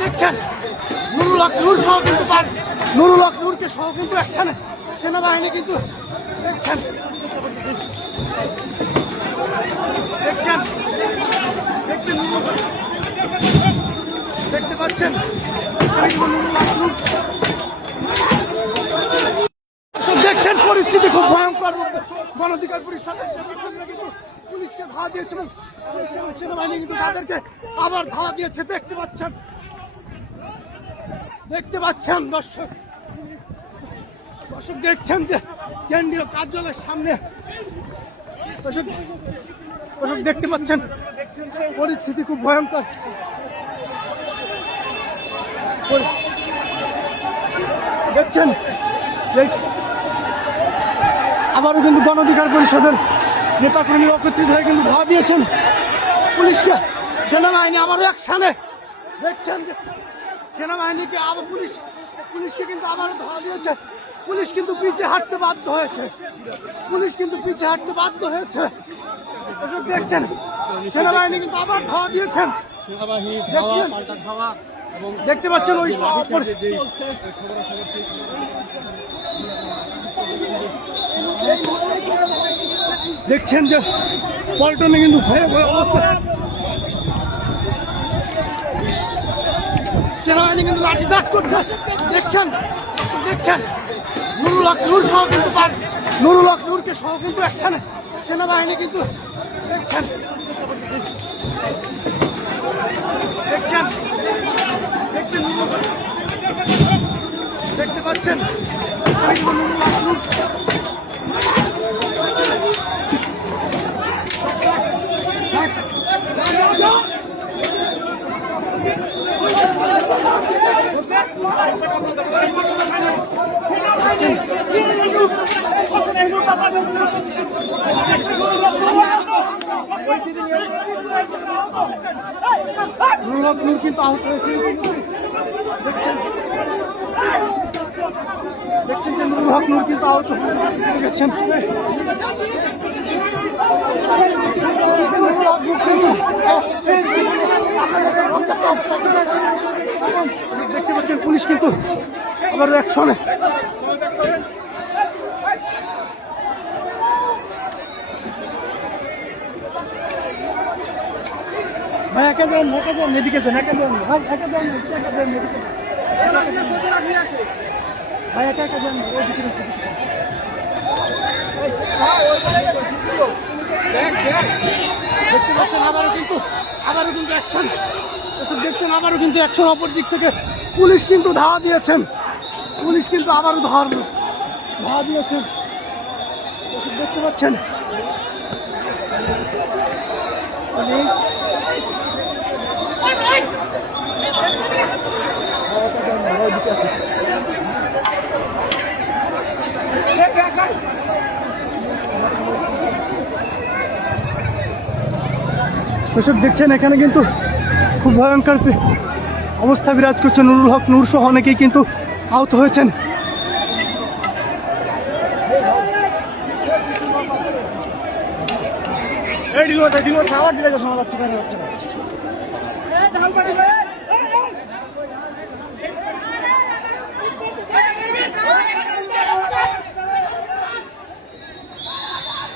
দেখছেন নুরুল হক নূর সহ কিন্তু নুরুল হক নূরকে সহ কিন্তু একখানে সেনাবাহিনী কিন্তু দেখছেন দেখছেন দেখছেন দেখতে পাচ্ছেন দেখছেন পরিস্থিতি খুব ভয়ঙ্কর। গণঅধিকার পরিষদের কিন্তু পুলিশকে ধাওয়া দিয়েছে এবং সেনাবাহিনী কিন্তু তাদেরকে আবার ধাওয়া দিয়েছে। দেখতে পাচ্ছেন দর্শক দেখছেন যে কেন্দ্রীয় কার্যালয়ের সামনে দর্শক দেখতে পাচ্ছেন পরিস্থিতি খুব ভয়ঙ্কর। দেখছেন আবারও কিন্তু গণঅধিকার পরিষদের নেতাকর্মী একত্রিত হয়ে কিন্তু ধাওয়া দিয়েছেন পুলিশকে। সেনাবাহিনী আবারও একসাথে দেখছেন যে সেনাবাহিনীকে আবার পুলিশকে কিন্তু আবারও ধাওয়া দিয়েছে। পুলিশ কিন্তু পিছিয়ে হাঁটতে বাধ্য হয়েছে। দেখছেন সেনাবাহিনী কিন্তু আবার ধাওয়া দিয়েছেন। দেখতে পাচ্ছেন ওই দেখছেন যে পল্টনে কিন্তু ভয়াবহ অবস্থা। সেনাবাহিনী কিন্তু লাঠিচার্জ করছে। দেখছেন নুরুল হক নূর সহ কিন্তু নুরুল হক নূরকে সহ কিন্তু একখানে সেনাবাহিনী কিন্তু দেখছেন দেখতে পাচ্ছেন নুরুল হক নূর নুরুল হক নূর কিন্তু আহত হয়েছে। দেখছেন যে নুরুল হক নূর কিন্তু আহত দেখছেন। দেখতে পাচ্ছেন পুলিশ কিন্তু আবার অ্যাকশনে। ভাই একা যান এদিকে যান ভাই একা যান ভাই একা যান ওইদিকে। দেখতে পাচ্ছেন আবারও কিন্তু অ্যাকশন। দেখছেন আবারও কিন্তু অ্যাকশন। অপর দিক থেকে পুলিশ কিন্তু ধাওয়া দিয়েছেন। আবারও ধাওয়া দিয়েছেন। দেখতে পাচ্ছেন দেখছেন এখানে কিন্তু খুব ভয়ঙ্কর অবস্থা বিরাজ করছে। নুরুল হক নূর সহ অনেকেই কিন্তু আহত হয়েছেন। এই